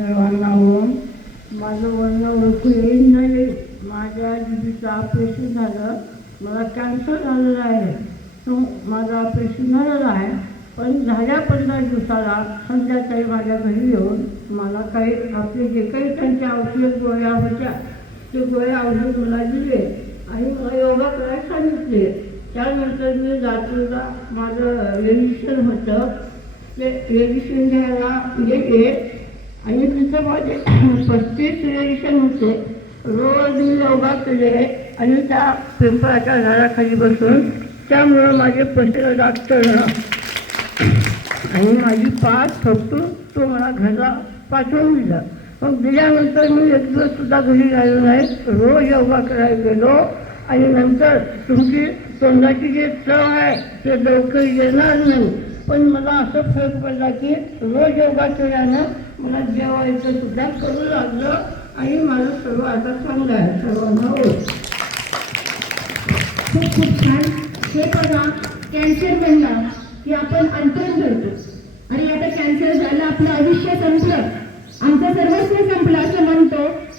सर्वांना ओम. माझं वर्ण ओळखू येईल नाही. माझ्या दिदीचं ऑपरेशन झालं. मला कॅन्सर झालेला आहे. तो माझं ऑपरेशन झालेलं आहे. पण झाल्या 15 दिवसाला संध्याकाळी माझ्या घरी येऊन मला काही आपले जे काही त्यांच्या औषध गोळ्या होत्या ते गोळ्या औषध मला दिले आणि मला योगा करायला सांगितले. त्यानंतर मी रात्रीला माझं रेजिस्ट्रेशन होतं. ते रेजिस्ट्रेशन घ्यायला गेले आणि तिथं माझे 35 रेजिस्ट्रेशन होते. रोज मी योगा केले आणि त्या पिंपळाच्या झाडाखाली बसून त्यामुळं माझे पैसे डॉक्टर आणि माझी पास फक्त तो मला घरला पाठवून दिला. मग दिल्यानंतर मी एक दिवससुद्धा घरी राहिलो नाही. रोज योगा करायला गेलो आणि नंतर तुमची तोंडाची जी चव आहे ते लवकर येणार नाही. पण मला असं फरक पडला की रोज योगा केल्यानं मला जेवायचं सुद्धा करू लागलं आणि माझं सर्व आता चांगलं आहे. सर्वांना ओळख. खूप खूप छान. हे बघा, कॅन्सर म्हणला की आपण अंतरण करतो आणि आता कॅन्सर झालं, आपलं आयुष्य संपलं, आमचं सर्वस्व संपलं असं म्हणतो.